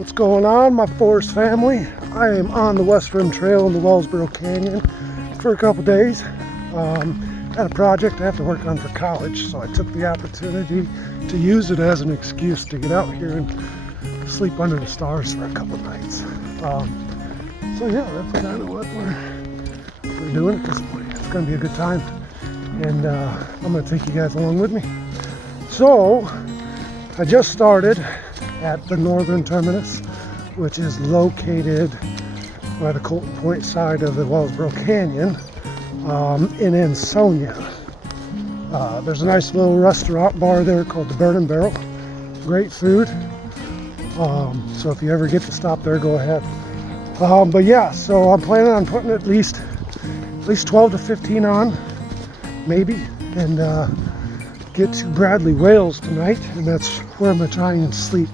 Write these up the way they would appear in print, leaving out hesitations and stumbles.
What's going on, my forest family? I am on the West Rim Trail in the Wellsboro Canyon for a couple days. Had a project I have to work on for college, so I took the opportunity to use it as an excuse to get out here and sleep under the stars for a couple nights. So yeah, that's kind of what we're doing at this point. It's going to be a good time, and I'm going to take you guys along with me. So I just started at the northern terminus, which is located by the Colton Point side of the Wellsboro Canyon in Ansonia. There's a nice little restaurant bar there called the Burn and Barrel. Great food. So if you ever get to stop there, go ahead. But yeah, so I'm planning on putting at least 12 to 15 on, maybe, and get to Bradley Wales tonight, and that's where I'm gonna try and sleep,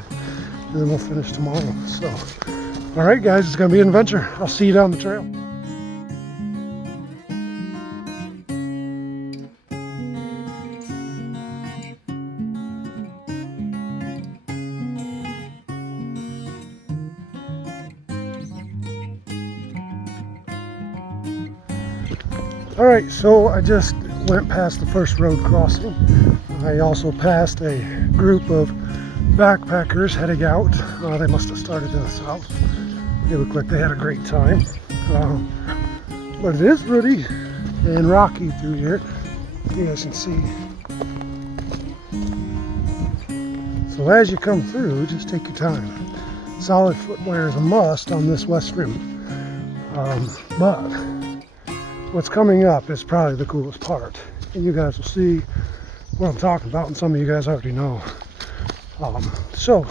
and then we'll finish tomorrow. So, all right, guys, it's gonna be an adventure. I'll see you down the trail. All right, so I just went past the first road crossing. I also passed a group of backpackers heading out. They must have started in the south. They look like they had a great time. But it is rooty and rocky through here, you guys can see. So as you come through, just take your time. Solid footwear is a must on this West Rim. But what's coming up is probably the coolest part, and you guys will see what I'm talking about, and some of you guys already know. So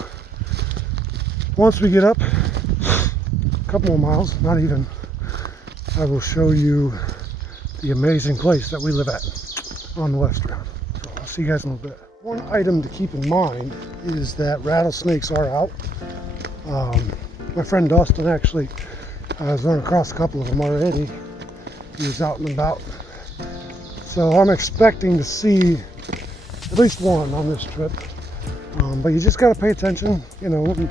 once we get up a couple more miles, not even, I will show you the amazing place that we live at on the West Rim. So I'll see you guys in a little bit. One item to keep in mind is that rattlesnakes are out. My friend Dustin actually has run across a couple of them already. He was out and about. So I'm expecting to see at least one on this trip. But you just got to pay attention, you know, and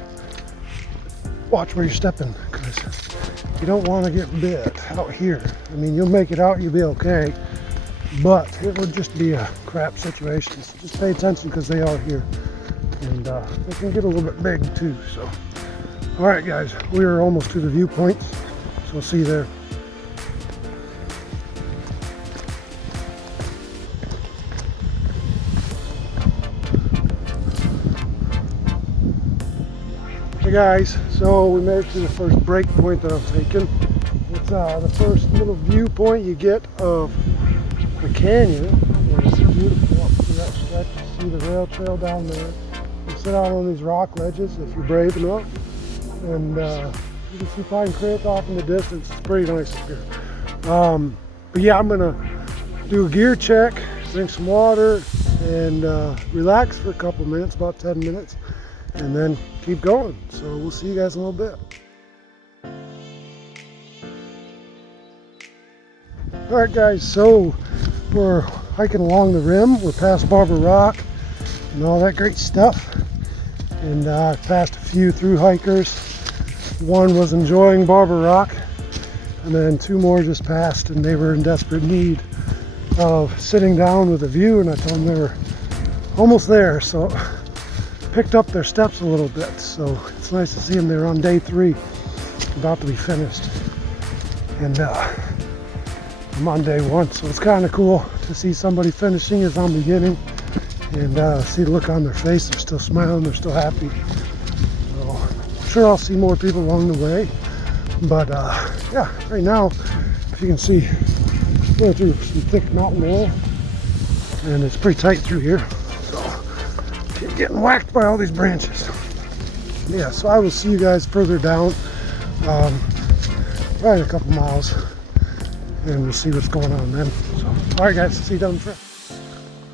watch where you're stepping, because you don't want to get bit out here. I mean, you'll make it out, you'll be okay, but it would just be a crap situation. So just pay attention, because they are here, and they can get a little bit big too. So, all right, guys, we are almost to the viewpoints, so I'll see you there. Guys, so we made it to the first break point that I'm taking. It's the first little viewpoint you get of the canyon. It's beautiful up through that stretch. You see the rail trail down there. You sit out on these rock ledges if you're brave enough, and you can see Pine Creek off in the distance. It's pretty nice up here. But yeah, I'm gonna do a gear check, drink some water, and relax for a couple minutes, about 10 minutes. And then keep going. So we'll see you guys in a little bit. All right, guys, so we're hiking along the rim. We're past Barber Rock and all that great stuff. And I passed a few through hikers. One was enjoying Barber Rock, and then two more just passed, and they were in desperate need of sitting down with a view, and I told them they were almost there. So picked up their steps a little bit, so it's nice to see them. They're on day 3, about to be finished, and I'm on day 1, so it's kind of cool to see somebody finishing as I'm beginning, and see the look on their face. They're still smiling, they're still happy. So I'm sure I'll see more people along the way, but yeah, right now, if you can see, going through some thick mountain wall, and it's pretty tight through here. Getting whacked by all these branches. Yeah, so I will see you guys further down, probably a couple miles, and we'll see what's going on then. So, all right, guys, see you down the trail.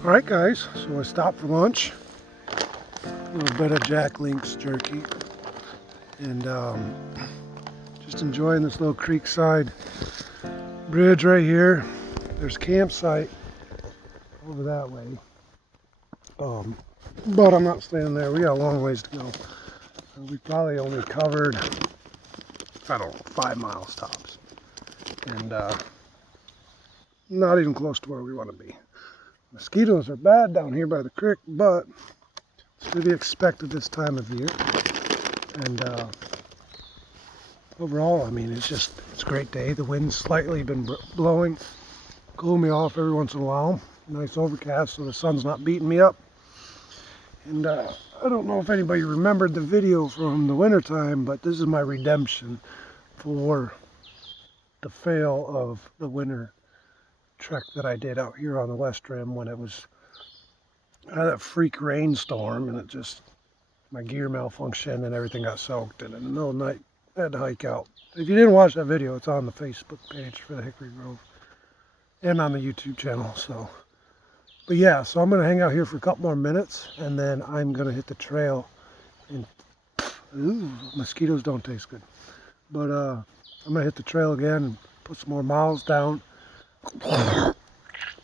All right, guys, so I stopped for lunch. A little bit of Jack Link's jerky, and just enjoying this little creekside bridge right here. There's a campsite over that way. But I'm not staying there. We got a long ways to go. We probably only covered, I don't know, 5 miles tops. And not even close to where we want to be. Mosquitoes are bad down here by the creek, but it's to be expected this time of year. And overall, I mean, it's a great day. The wind's slightly been blowing, cooling me off every once in a while. Nice overcast, so the sun's not beating me up. And I don't know if anybody remembered the video from the wintertime, but this is my redemption for the fail of the winter trek that I did out here on the West Rim when it was that freak rainstorm, and it just, my gear malfunctioned and everything got soaked, and in the middle of the night I had to hike out. If you didn't watch that video, it's on the Facebook page for the Hickory Grove and on the YouTube channel. So, but yeah, so I'm gonna hang out here for a couple more minutes, and then I'm gonna hit the trail. And ooh, mosquitoes don't taste good, but I'm gonna hit the trail again and put some more miles down.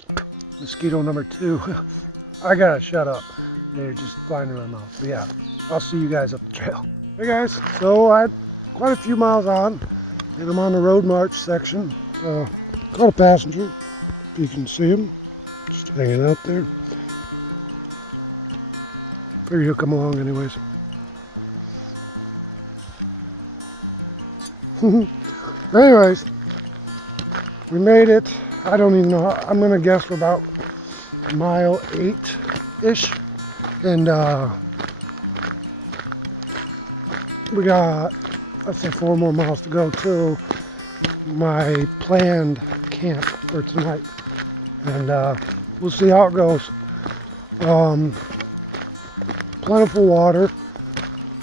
Mosquito number 2. I gotta shut up. They're just flying in my mouth. But yeah, I'll see you guys up the trail. Hey guys, so I had quite a few miles on, and I'm on the road march section. Caught a passenger, if you can see him, just hanging out there. Figure he'll come along anyways. Anyways, we made it. I don't even know. I'm gonna guess we're about mile 8-ish, and we got, I'd say, 4 more miles to go till my planned camp for tonight, and we'll see how it goes. Plentiful water.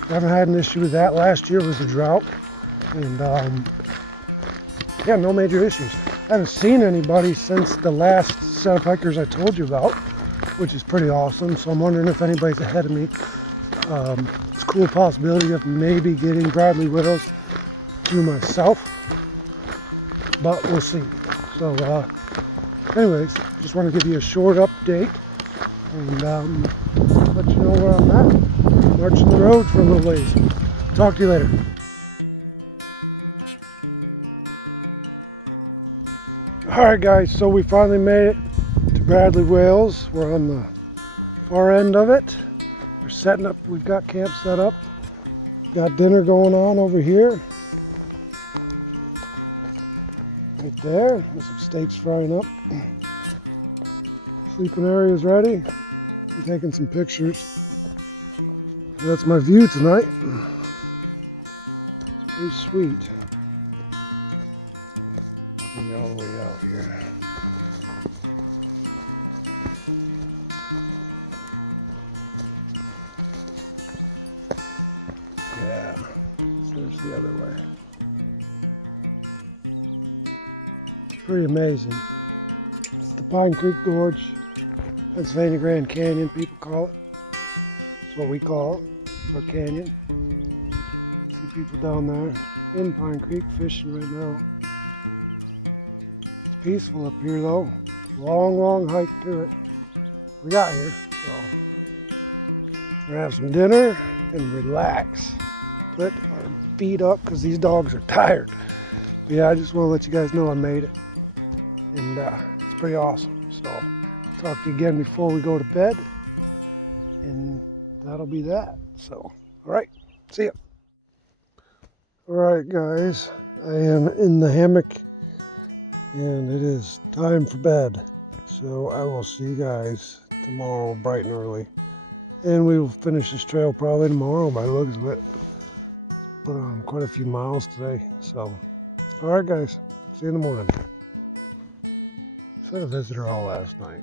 Haven't had an issue with that. Last year was the drought, and yeah, no major issues. Haven't seen anybody since the last set of hikers I told you about, which is pretty awesome. So I'm wondering if anybody's ahead of me. It's a cool possibility of maybe getting Bradley Wills to myself, but we'll see. So anyways, just want to give you a short update and let you know where I'm at. Marching the road for a little ways. Talk to you later. Alright guys, so we finally made it to Bradley Wills. We're on the far end of it. We're setting up, we've got camp set up. We've got dinner going on over here. Right there, there's some steaks frying up. Sleeping area is ready. I'm taking some pictures. That's my view tonight. It's pretty sweet. Pretty amazing. It's the Pine Creek Gorge, Pennsylvania Grand Canyon, people call it. That's what we call our canyon. Some people down there in Pine Creek fishing right now. It's peaceful up here though. Long hike to it. We got here. So we're gonna have some dinner and relax. Put our feet up because these dogs are tired. But yeah, I just want to let you guys know I made it. It's pretty awesome. So I'll talk to you again before we go to bed, and that'll be that. So alright, see ya. Alright guys, I am in the hammock and it is time for bed. So I will see you guys tomorrow bright and early, and we will finish this trail probably tomorrow. My legs lit. Put on quite a few miles today. So alright guys, see you in the morning. Saw a visitor all last night.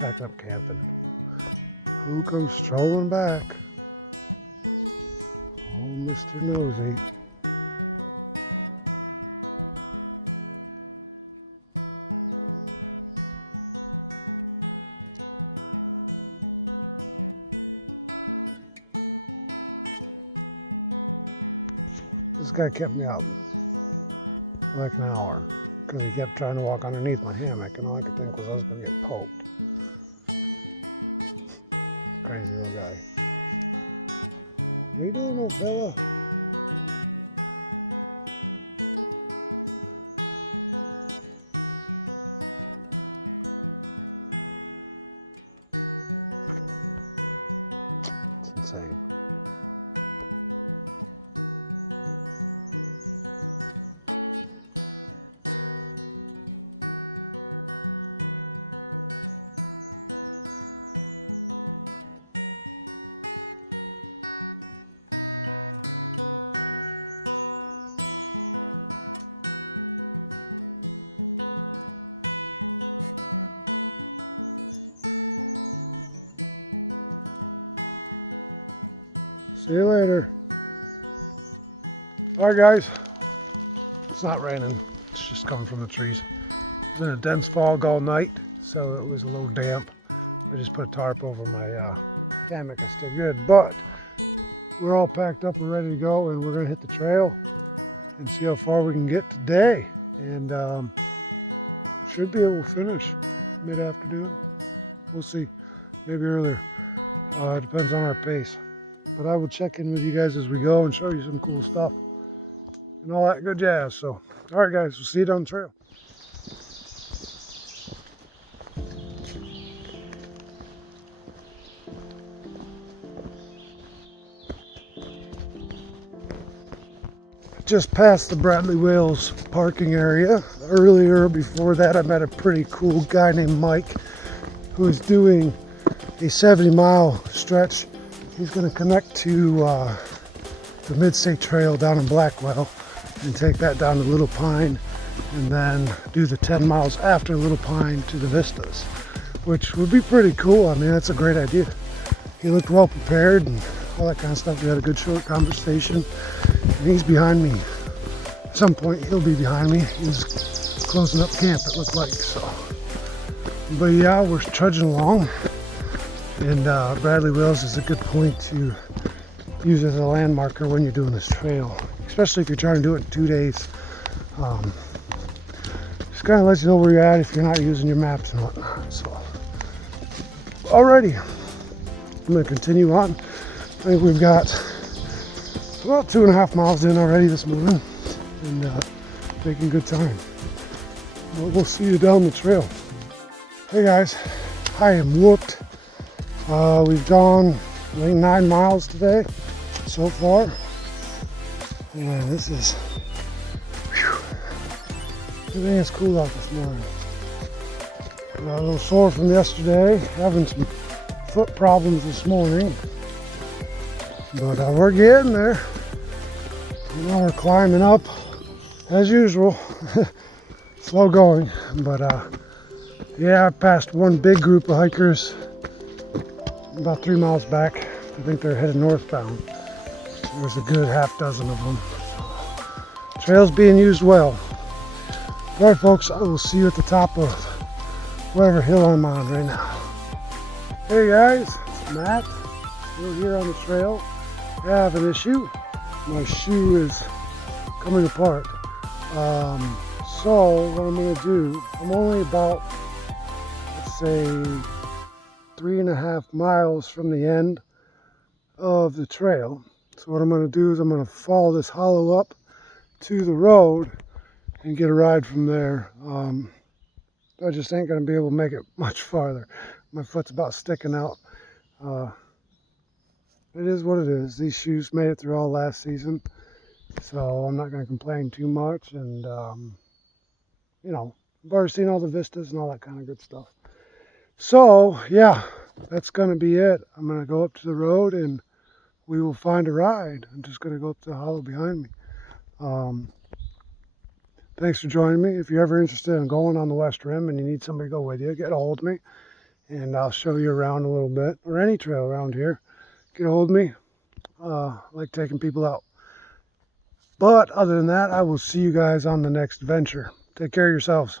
Back up camping. Who comes strolling back? Oh, Mr. Nosy. This guy kept me up like an hour because he kept trying to walk underneath my hammock, and all I could think was I was going to get poked. Crazy little guy. See you later. Alright guys, it's not raining, it's just coming from the trees. It was in a dense fog all night, so it was a little damp. I just put a tarp over my hammock, it's still good, but we're all packed up and ready to go, and we're going to hit the trail and see how far we can get today. And should be able to finish mid-afternoon. We'll see, maybe earlier. Depends on our pace. But I will check in with you guys as we go and show you some cool stuff and all that good jazz. So, alright guys, we'll see you down the trail. Just past the Bradley Wales parking area. Earlier, before that, I met a pretty cool guy named Mike who's doing a 70-mile stretch. He's going to connect to the Mid-State Trail down in Blackwell and take that down to Little Pine, and then do the 10 miles after Little Pine to the Vistas, which would be pretty cool. I mean, that's a great idea. He looked well prepared and all that kind of stuff. We had a good short conversation, and he's behind me. At some point, he'll be behind me. He's closing up camp, it looked like. So, but yeah, we're trudging along. And Bradley Wales is a good point to use as a landmarker when you're doing this trail, especially if you're trying to do it in 2 days. Just kind of lets you know where you're at if you're not using your maps and whatnot. So, alrighty, I'm going to continue on. I think we've got about 2.5 miles in already this morning, and making good time. We'll see you down the trail. Hey guys, I am whooped. We've gone, I think, 9 miles today so far, and this is, whew, everything is cool out this morning. I'm a little sore from yesterday, having some foot problems this morning, but we're getting there. Now we're climbing up as usual. Slow going, but yeah, I passed one big group of hikers about 3 miles back. I think they're headed northbound. There's a good half dozen of them. So, trail's being used well. Alright folks, I will see you at the top of whatever hill I'm on right now. Hey guys, it's Matt. Still here on the trail. I have an issue. My shoe is coming apart. So what I'm going to do, I'm only about, let's say, 3.5 miles from the end of the trail. So what I'm going to do is I'm going to follow this hollow up to the road and get a ride from there. I just ain't going to be able to make it much farther. My foot's about sticking out. It is what it is. These shoes made it through all last season, so I'm not going to complain too much. And you know, I've already seen all the vistas and all that kind of good stuff. So yeah, that's going to be it. I'm going to go up to the road and we will find a ride. I'm just going to go up to the hollow behind me. Thanks for joining me. If you're ever interested in going on the West Rim and you need somebody to go with you, get a hold of me and I'll show you around a little bit, or any trail around here. Get a hold of me. I like taking people out. But other than that, I will see you guys on the next venture. Take care of yourselves.